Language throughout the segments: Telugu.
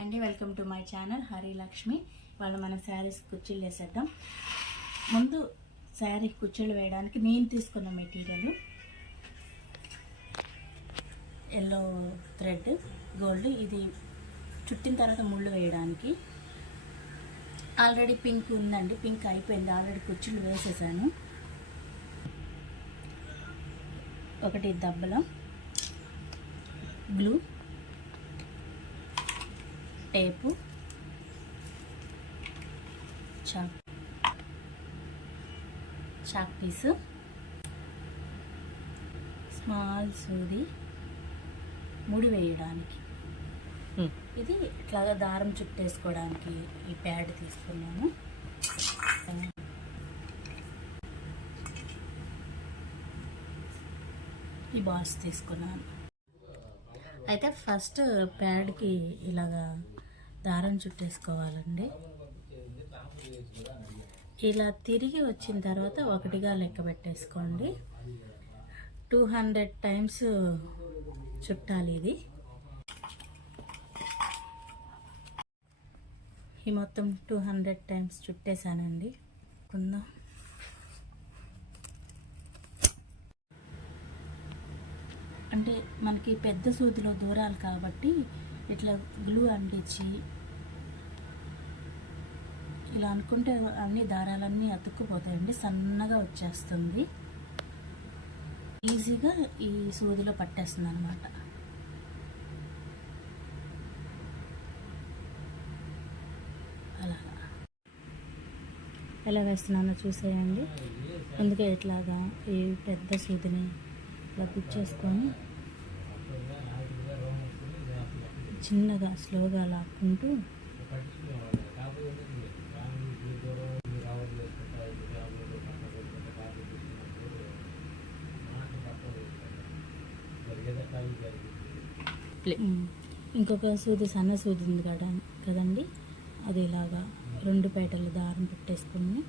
హాయ్ అండి welcome to my channel Hari Lakshmi వాళ్ళ మన శారీస్ కుర్చీలు వేసేద్దాం. ముందు శారీ కుర్చీలు వేయడానికి నేను తీసుకున్న మెటీరియల్ ఎల్లో థ్రెడ్ గోల్డ్ ఇది చుట్టిన తర్వాత ముళ్ళు వేయడానికి. ఆల్రెడీ పింక్ ఉందండి పింక్ అయిపోయింది ఆల్రెడీ కుర్చీలు వేసేసాను. ఒకటి దబ్బలం glue tape. Chalk. Chalk piece. Small సూది. ముడి వేయడానికి. ఇది ఇట్లాగా దారం చుట్టేసుకోవడానికి ఈ ప్యాడ్ తీసుకున్నాను. ఈ బాల్స్ తీసుకున్నాను. అయితే ఫస్ట్ ప్యాడ్కి ఇలాగా దారం చుట్టేసుకోవాలండి. ఇలా తిరిగి వచ్చిన తర్వాత ఒకటిగా లెక్క పెట్టేసుకోండి. టూ హండ్రెడ్ టైమ్స్ చుట్టాలి ఇది. ఈ మొత్తం టూ హండ్రెడ్ టైమ్స్ చుట్టేసానండి కుందాం. అంటే మనకి పెద్ద సూదిలో దూరాలు కాబట్టి ఇట్లా గ్లూ అంటించి ఇలా అనుకుంటే అన్ని దారాలన్నీ అతుక్కుపోతాయండి సన్నగా వచ్చేస్తుంది. ఈజీగా ఈ సూదిలో పట్టేస్తుంది అనమాట అలాగా ఎలా వేస్తున్నానో చూసేయండి. అందుకే ఇట్లాగా ఈ పెద్ద సూదిని ఇట్లా గుచ్చేసుకొని చిన్నగా స్లోగా లాక్కుంటూ. ఇంకొక సూది సన్న సూది ఉంది కదా కదండి? అది ఇలాగా రెండు పేటలు దారం పెట్టేసుకుని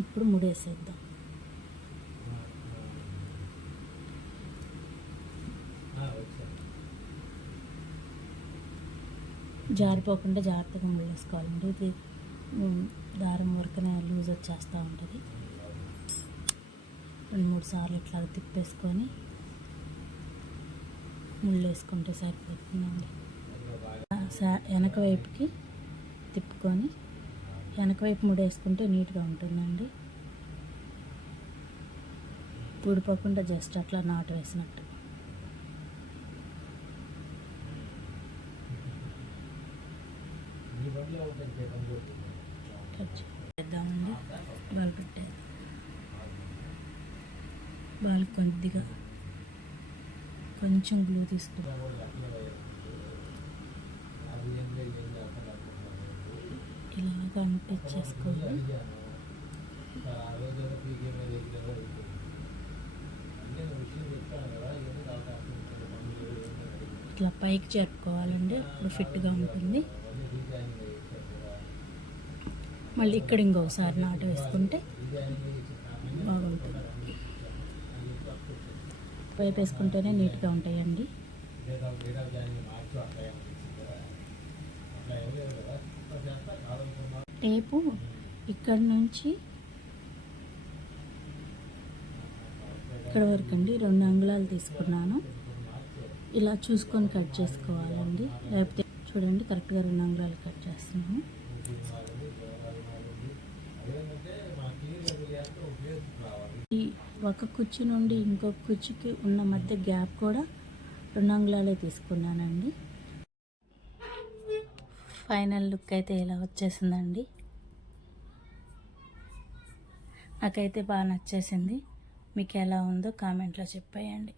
ఇప్పుడు ముడేసేద్దాం. జారిపోకుండా జాగ్రత్తగా ముళ్ళేసుకోవాలండి ఇది దారం వరకునే లూజ్ వచ్చేస్తూ ఉంటుంది. రెండు మూడు సార్లు ఇట్లా తిప్పేసుకొని ముళ్ళు వేసుకుంటే సరిపోతుందండి. సా- వెనక వైపుకి తిప్పుకొని వెనక వైపు ముడేసుకుంటే నీట్గా ఉంటుందండి. ఊడిపోకుండా జస్ట్ అట్లా నాటు వేసినట్టు కట్ చేద్దామండి. బాల్ పెట్టారు బాల్ కొద్దిగా కొంచెం గ్లూ తీసుకుంటాం ఇలాగ అంటించేసుకోండి ఇట్లా పైకి జరుపుకోవాలండి. అప్పుడు ఫిట్గా ఉంటుంది. మళ్ళీ ఇక్కడ ఇంకొకసారి నాటు వేసుకుంటే బాగుంటుంది. పైపు వేసుకుంటేనే నీట్గా ఉంటాయండి. టేపు ఇక్కడ నుంచి ఇక్కడ వరకు అండి. రెండు అంగుళాలు తీసుకున్నాను. ఇలా చూసుకొని కట్ చేసుకోవాలండి. లేకపోతే చూడండి కరెక్ట్గా రెండు అంగుళాలు కట్ చేస్తున్నాము. ఈ ఒక కుర్చీ నుండి ఇంకొక కుర్చీకి ఉన్న మధ్య గ్యాప్ కూడా రెండు అంగుళాలే తీసుకున్నానండి. ఫైనల్ లుక్ అయితే ఇలా వచ్చేసిందండి. నాకైతే బాగా నచ్చేసింది. మీకు ఎలా ఉందో కామెంట్లో చెప్పేయండి.